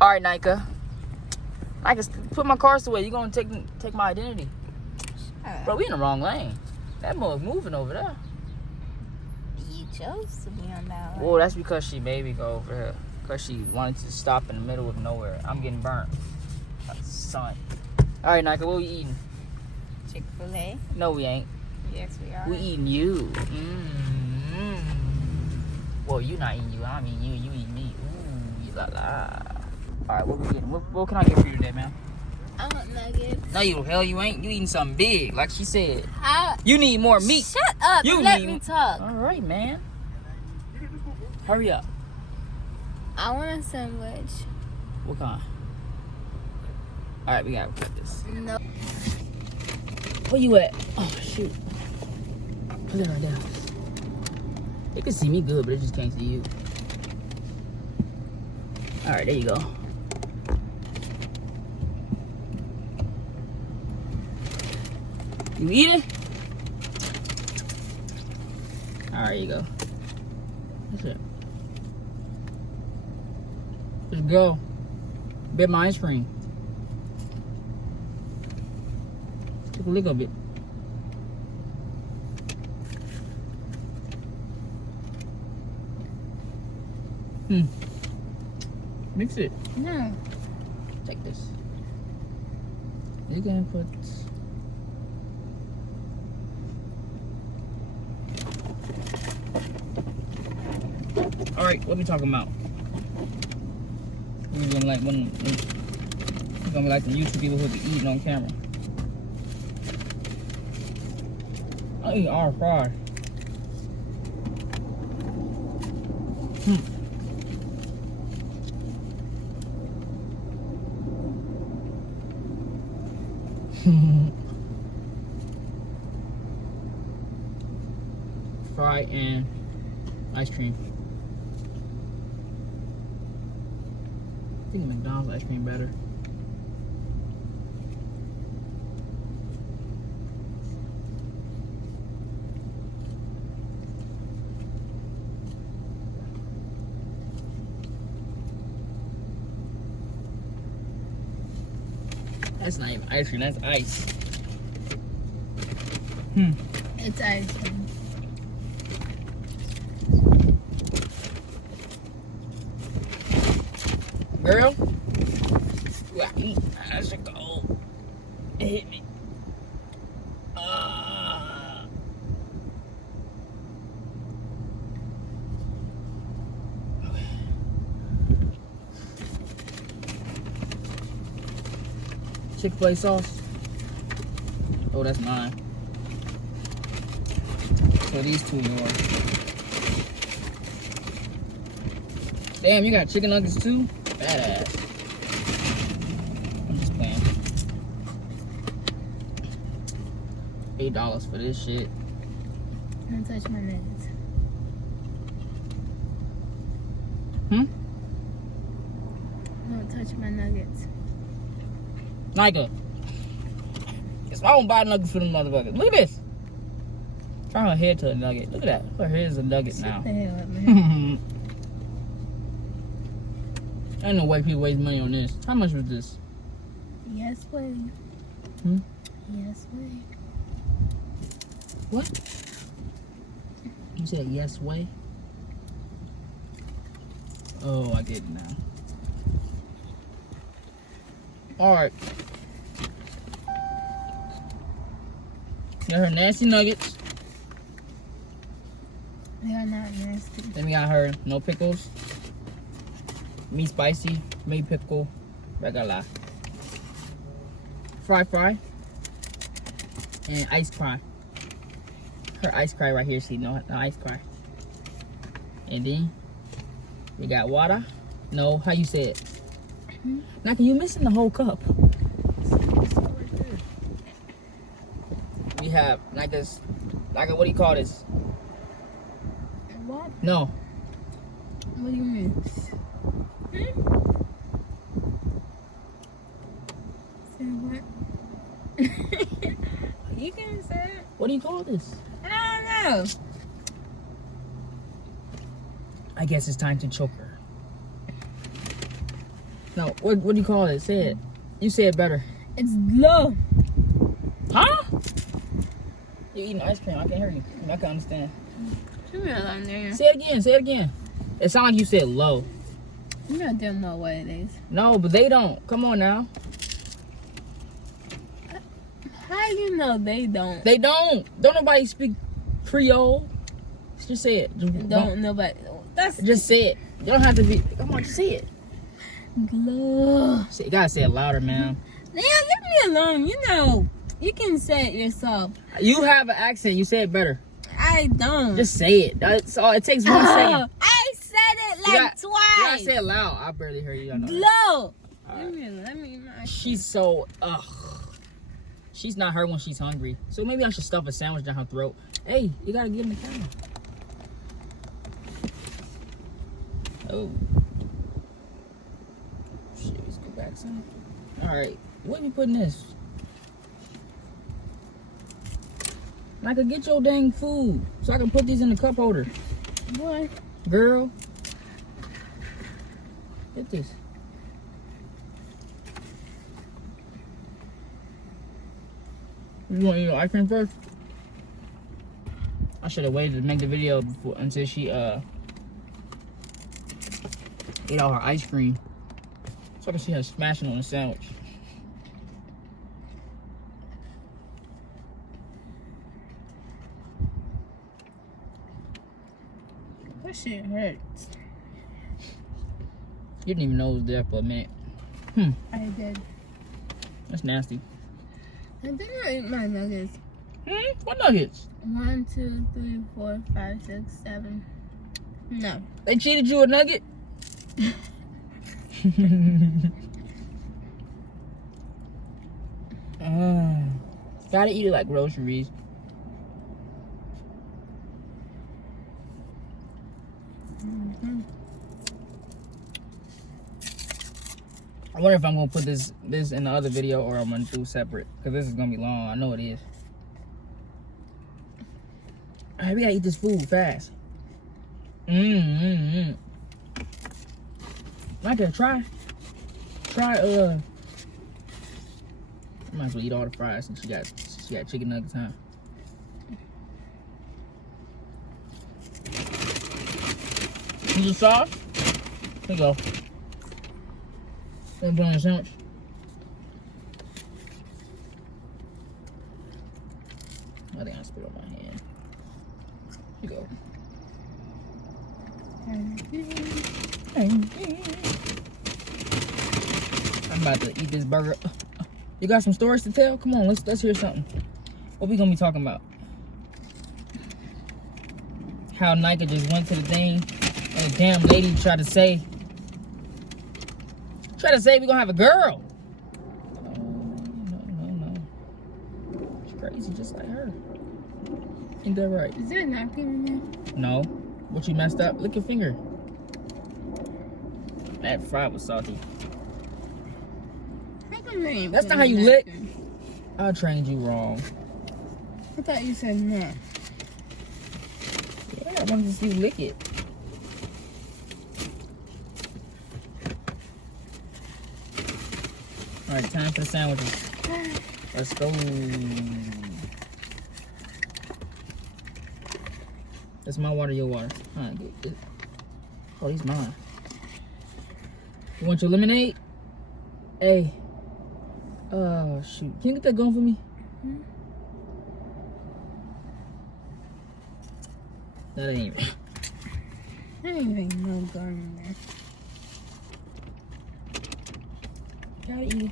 All right, Nika. Nika, put my cars away. You gonna take my identity? Bro, we in the wrong lane. That mug's moving over there. You chose to be on that lane. Well, that's because she made me go over here. Because she wanted to stop in the middle of nowhere. I'm getting burnt. Son. All right, Nika, what we eating? Chick-fil-A? No, we ain't. Yes, we are. We eating you. Well, you not eating you. I mean you. You eating me. Ooh, la la. All right, what we getting? What can I get for you today, man? I want nuggets. No, you hell you ain't. You eating something big, like she said. You need more meat. Shut up. You Let me talk. All right, man. Hurry up. I want a sandwich. What kind? All right, we gotta cut this. No. Where you at? Oh shoot. Put it right there. They can see me good, but they just can't see you. All right, there you go. You eat it? All right, there you go. That's it. Let's go. Bit my ice cream. Take a lick of it. Mix it. No. Take this. You can put. All right, what are we talking about? We're gonna like we're gonna be like the YouTube people who be eating on camera. I eat all fried. Fry and ice cream. I think McDonald's ice cream better. That's not even ice cream, that's ice. It's ice cream. Girl, you gotta eat. I should go. It hit me. Okay. Chick-fil-A sauce. Oh, that's mine. So these two more. Damn, you got chicken nuggets too? Badass. I'm just playing. $8 for this shit. Don't touch my nuggets. Don't touch my nuggets. Nika. Guess I won't buy nuggets for them motherfuckers. Look at this. Turn her head to a nugget. Look at that. Her head is a nugget now. Shut the hell up, man. Ain't no way people waste money on this. How much was this? Yes, way. Yes, way. What? You said yes way? Oh, I get it now. Alright. Got her nasty nuggets. They are not nasty. Then we got her no pickles. Me spicy, me pickle, regular. Fry. And ice cry. Her ice cry right here, see, no ice cry. And then we got water. No, how you say it? Now, can you missing the whole cup? We have like this, like a, what do you call this? What? No. What do you mean? Say what? You can say it. What do you call this? I don't know. I guess it's time to choke her. No, what do you call it? Say it. You say it better. It's low. Huh? You eating ice cream. I can't hear you. I can understand. Say it again. Say it again. It sounds like you said low. You know damn well what it is. No, but they don't. Come on now. How you know they don't? They don't. Don't nobody speak Creole. Just say it. Don't nobody. That's just say it. You don't have to be. Come on, just say it. Glow. You gotta say it louder, man. Yeah, leave me alone. You know, you can say it yourself. You have an accent. You say it better. I don't. Just say it. That's all. It takes 1 second. I said it like twice. You gotta say it loud. I barely hear you. Glow. Right. Let me. She's so she's not her when she's hungry. So maybe I should stuff a sandwich down her throat. Hey, you gotta give him the camera. Oh. Shit, let's go back some. Alright. Where you putting this? I could get your dang food so I can put these in the cup holder. What? Girl. Get this. You want to eat your ice cream first? I should have waited to make the video before, until she ate all her ice cream, so I can see her smashing on the sandwich. That shit hurts. You didn't even know it was there for a minute. I did. That's nasty. I think I ate my nuggets. What nuggets? 1, 2, 3, 4, 5, 6, 7. No. They cheated you a nugget? Gotta eat it like groceries. I wonder if I'm gonna put this in the other video or I'm gonna do separate, because this is gonna be long. I know it is. Alright, we gotta eat this food fast. I gotta try. I might as well eat all the fries since she got chicken nuggets, huh? Need the sauce? Here you go. Want to put on a sandwich? I think I spit on my hand. Here you go. I'm about to eat this burger. You got some stories to tell? Come on, let's hear something. What we gonna be talking about? How Nika just went to the thing and the damn lady tried to say we gonna have a girl. No. She's crazy just like her. Ain't that right? Is there a napkin in there? No. What, you messed up? Lick your finger. That fry was salty. That's not how you lick. I trained you wrong. I thought you said no. Yeah, I wanted to see you lick it. Alright, time for the sandwiches. Let's go. That's my water, your water. Alright, good. Oh, these mine. You want your lemonade? Hey. Oh, shoot. Can you get that going for me? That ain't even. There ain't even no gun in there.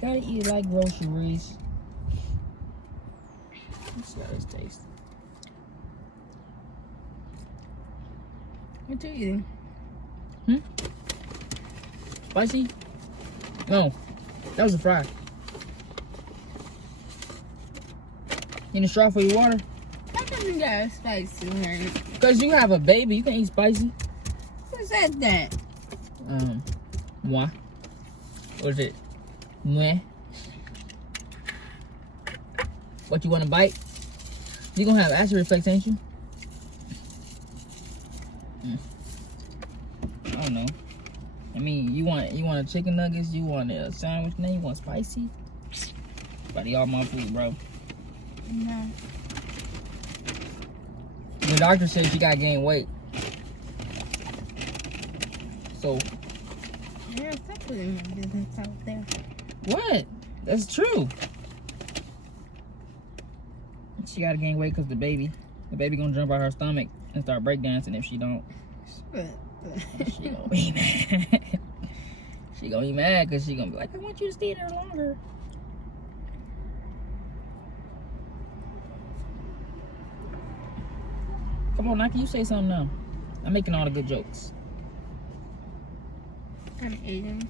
Gotta eat it like groceries. Let's see how this tastes. What you eating? Spicy? No. That was a fry. You need a straw for your water? How come you got a spicy one? Because you have a baby. You can eat spicy. Who said that? Moi. What is it? Meh. What, you want to bite? You gonna have acid reflex, ain't you? I don't know. Let mean, you want a chicken nuggets? You want a sandwich? Now you want spicy? Buddy, all my food, bro. No. The doctor said she got to gain weight. So. Yeah, stop putting my business out there. What? That's true. She got to gain weight because the baby gonna jump out her stomach and start breakdancing if she don't. She gonna be mad. She gonna be mad because she gonna be like, I want you to stay there longer. Come on, Nike, you say something now. I'm making all the good jokes. I'm eating.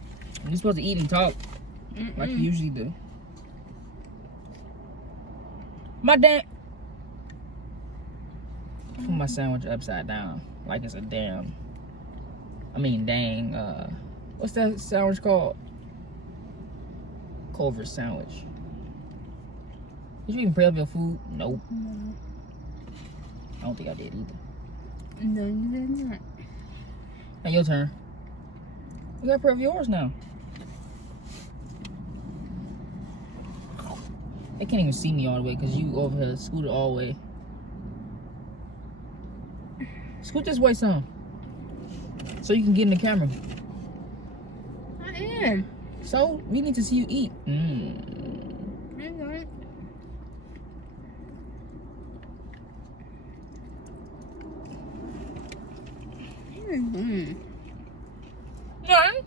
You're supposed to eat and talk like you usually do. My dad. Put my sandwich upside down like it's a dang. What's that sandwich called? Culver sandwich. Did you even prep your food? Nope. No. I don't think I did either. No, you did not. Now your turn. You gotta prep yours now. They can't even see me all the way because you over here scooted all the way. Scoot this way some. So you can get in the camera. I am. So we need to see you eat. Hang on. Alright.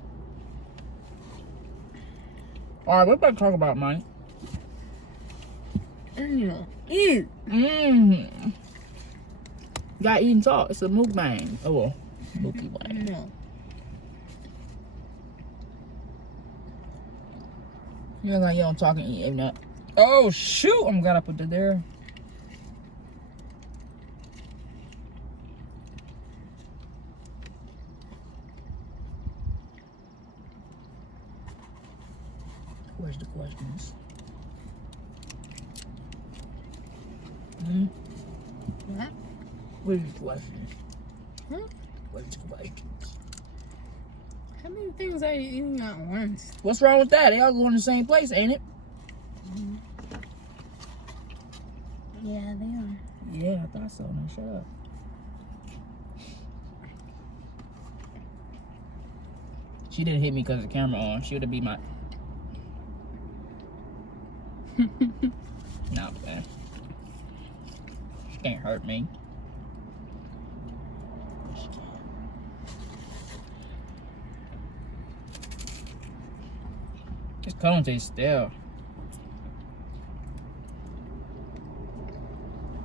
Alright, what about to talk about, Mike? Eat. Gotta eat and talk. It's a MUKBANG. Oh well. MUKBANG. No. You're like you don't talk and eat not. Oh shoot! I'm gonna put it there. Where's the questions? What? Where's the questions? Huh? Where's the questions? How many things are you eating at once? What's wrong with that? They all go in the same place, ain't it? Yeah, they are. Yeah, I thought so. Now shut up. She didn't hit me because the camera on. She would have been my. Nah, man. She can't hurt me. This cone tastes stale.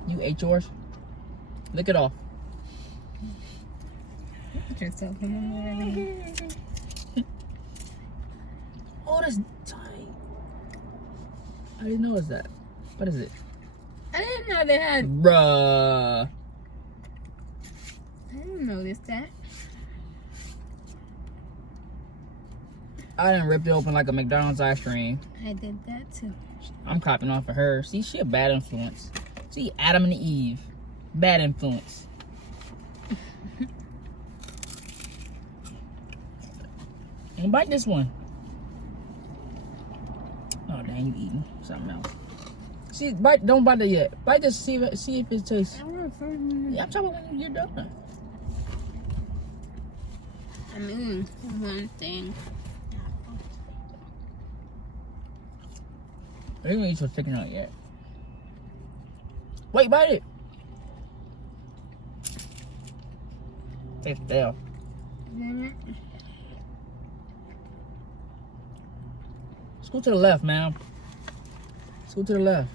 You ate yours? Lick it off. Put yourself in the morning. Oh, that's tight. I didn't notice that. What is it? I didn't know they had. Bruh. I didn't notice that. I didn't rip it open like a McDonald's ice cream. I did that too. I'm copying off of her. See, she a bad influence. See, Adam and Eve. Bad influence. And bite this one. Oh, dang, you eating something else. See, bite. Don't bite it yet. Bite this. See if it tastes. I want fun. Yeah, I'm talking about when you're done. I'm eating one thing. I didn't eat your chicken out yet. Wait, bite it. It's stale. Scoot to the left, man. Scoot to the left.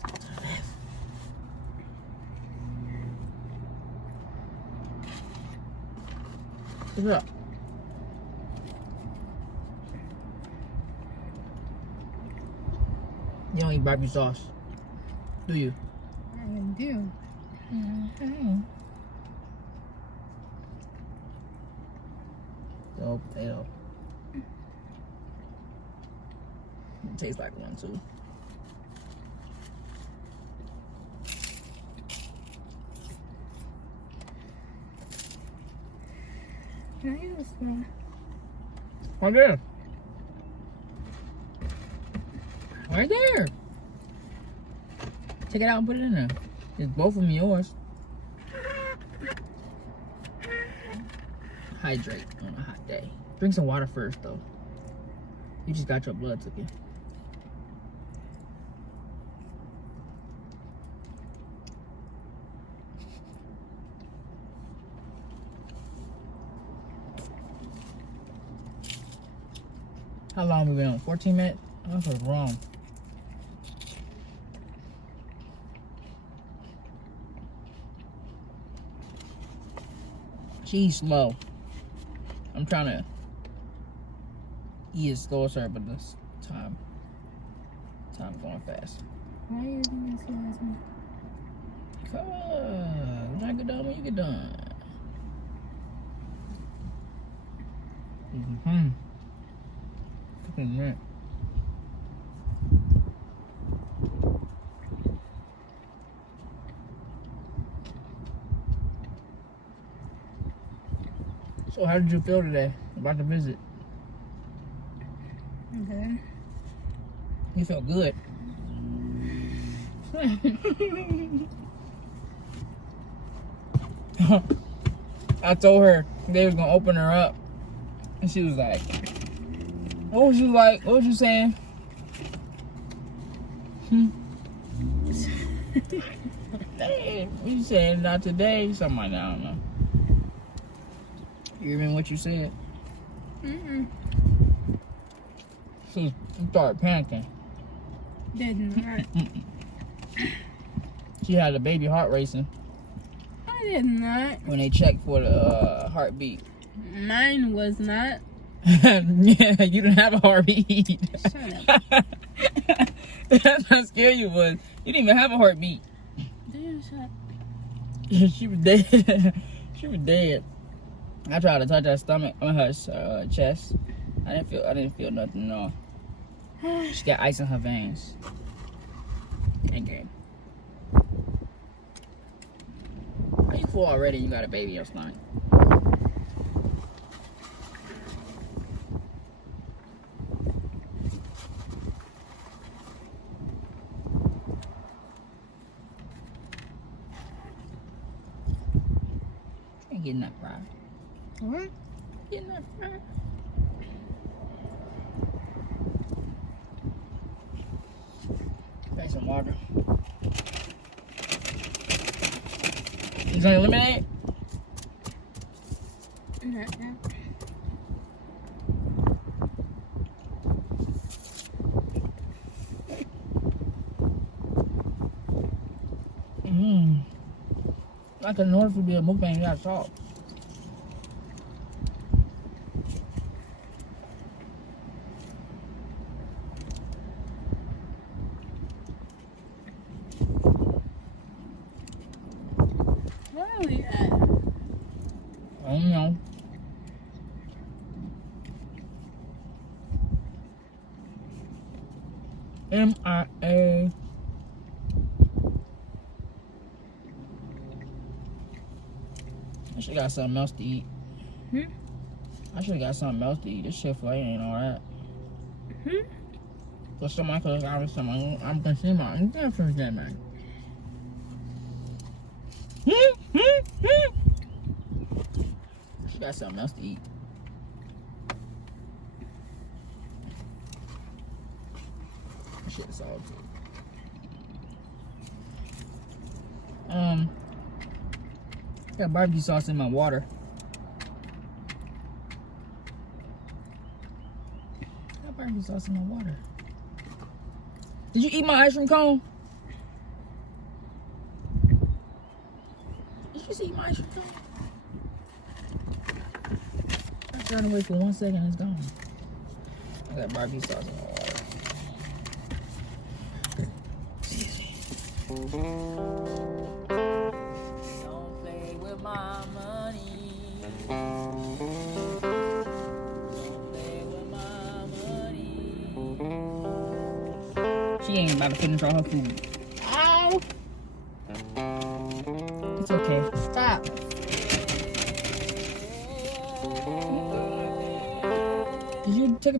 Scoot to the left. What's up? You don't eat barbecue sauce, do you? I do. No potato. It tastes like one too. Can I get a straw? Right there. Right there. Take it out and put it in there. It's both of them yours. Hydrate on a hot day. Drink some water first, though. You just got your blood took in. How long we been on? 14 minutes? That's what's wrong. She's slow. I'm trying to eat as slow as her, but this time going fast. Why are you eating as slow as me? Cause when I get done when you get done. Cooking that. So how did you feel today about the visit? Okay. You felt good. I told her they was gonna open her up, and she was like, "What was you like? What was you saying?" Hey, what you saying? Not today. Something like that. I don't know. You remember what you said? So you started panicking. Did not. She had the baby heart racing I did not. when they checked for the heartbeat. Mine was not. Yeah, you didn't have a heartbeat. Shut up. That's how scared you was. You didn't even have a heartbeat. Dude, shut up. She was dead. She was dead. I tried to touch her stomach, on her chest. I didn't feel nothing at all. She got ice in her veins. Okay. How you full already? You got a baby in your stomach. Ain't getting that fry. What? Getting that fry. Drink some water. You drink lemonade? Not now. Like in order to be a mukbang, you gotta talk. Where are we at? I don't know. MIA. I should got something else to eat. I should have got something else to eat. This Chick-fil-A ain't alright. So somebody could have got me something. I'm consuming. I'm different than man. She got something else to eat. Shit salty. Got barbecue sauce in my water. Got barbecue sauce in my water. Did you eat my ice cream cone? Did you just eat my ice cream cone? I turned away for 1 second and it's gone. I got barbecue sauce in my water. Excuse me. Don't play with my money. Don't play with my money. She ain't about to finish all her food.